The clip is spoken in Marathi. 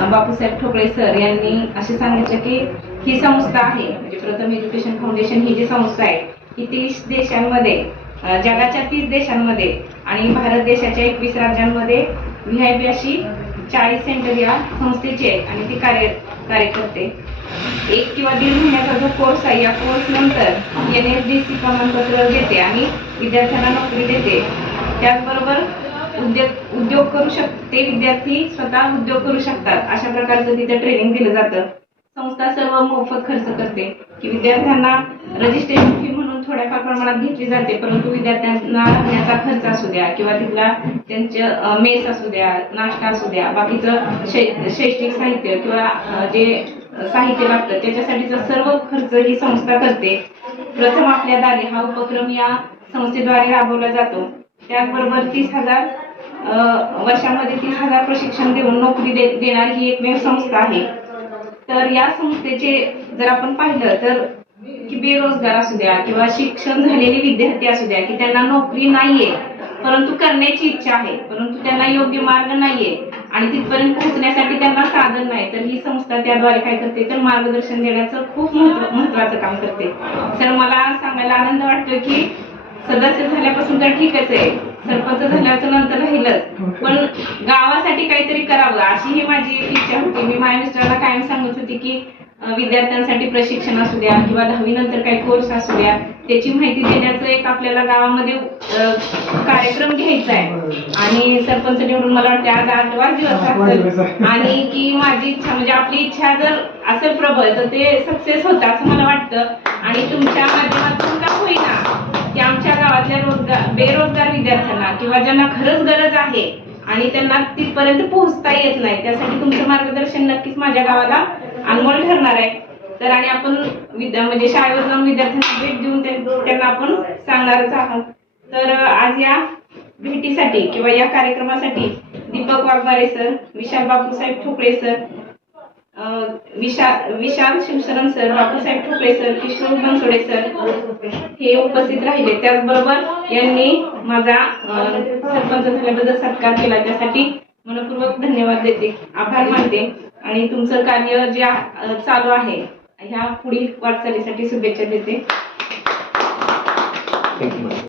बापूसाहेब ठोकळे सर यांनी असे सांगितले की ही संस्था आहे. म्हणजे प्रथम एज्युकेशन फाउंडेशन ही जी संस्था आहे ही तीस देशांमध्ये जगाच्या तीस देशांमध्ये आणि भारत देशाच्या एकवीस राज्यांमध्ये व्ही आय पी अशी चाळीस सेंटर या संस्थेची आहे आणि ती कार्य कार्य करते एक किंवा दीड महिन्याचा जो कोर्स आहे या कोर्स नंतर एन एस डी सी प्रमाणपत्र घेते आणि विद्यार्थ्यांना नोकरी देते. त्याचबरोबर उद्योग उद्योग करू शक ते विद्यार्थी स्वतः उद्योग करू शकतात. अशा प्रकारचं तिथे ट्रेनिंग दिलं जातं. संस्था सर्व मोफत खर्च करते. की विद्यार्थ्यांना रजिस्ट्रेशन फी म्हणून थोड्याफार प्रमाणात घेतली जाते परंतु विद्यार्थ्यांना राहण्याचा खर्च असू द्या किंवा तिथला त्यांचे मेस असू द्या नाश्ता असू द्या बाकीचं शैक्षणिक साहित्य किंवा जे साहित्य लागतं त्याच्यासाठीचा सर्व खर्च ही संस्था करते. प्रथम आपल्या दारी हा उपक्रम या संस्थेद्वारे राबवला जातो. त्याचबरोबर तीस हजार वर्षामध्ये तीस हजार प्रशिक्षण देऊन नोकरी दे देणारी ही एकमेव संस्था आहे. तर या संस्थेचे जर आपण पाहिलं तर की बेरोजगार असू द्या किंवा शिक्षण झालेले विद्यार्थी असू द्या की त्यांना नोकरी नाहीये परंतु करण्याची इच्छा आहे परंतु त्यांना योग्य मार्ग नाहीये आणि तिथपर्यंत पोहोचण्यासाठी त्यांना साधन नाही तर ही संस्था त्याद्वारे काय करते? तर मार्गदर्शन देण्याचं खूप महत्व- महत्वाचं काम करते. तर मला सांगायला आनंद वाटतो की सदस्य झाल्यापासून तर ठीकच आहे. सरपंच झाल्याचं नंतर राहिलंच. पण गावासाठी काहीतरी करावं अशी ही माझी इच्छा होती. मी माझ्या मिस्टरांना कायम सांगत होती की विद्यार्थ्यांसाठी प्रशिक्षण असू द्या किंवा दहावी नंतर काही कोर्स असू द्या. त्याची माहिती देण्याचं एक आपल्याला गावामध्ये कार्यक्रम घ्यायचा आहे. आणि सरपंच निवडून मला वाटते आज आठवा दिवस आणि की माझी इच्छा म्हणजे आपली इच्छा जर असेल प्रबळ तर ते सक्सेस होतं असं मला वाटतं. आणि तुमच्या बेरोजगार विद्यार्थ्यांना किंवा ज्यांना खरंच गरज आहे आणि त्यांना तिथपर्यंत पोहोचता येत नाही त्यासाठी तुमचं मार्गदर्शन नक्कीच माझ्या गावाला अनमोल ठरणार आहे. तर आणि आपण म्हणजे शाळेवर जाऊन विद्यार्थ्यांना भेट देऊन त्यांना आपण सांगणारच आहोत. तर आज या भेटीसाठी किंवा या कार्यक्रमासाठी दीपक वाघमारे सर विशाल बापूसाहेब ठोकळे सर अं, Vishal Shivsharan sir Bapusaheb Thokale sir Kishor Bansode sir हे उपस्थित राहिले. त्याचबरोबर यांनी माझा सरपंच झाल्याबद्दल सत्कार केला. त्यासाठी मनपूर्वक धन्यवाद देते. आभार मानते. आणि तुमचं कार्य जे चालू आहे ह्या पुढील वाटचालीसाठी शुभेच्छा देते.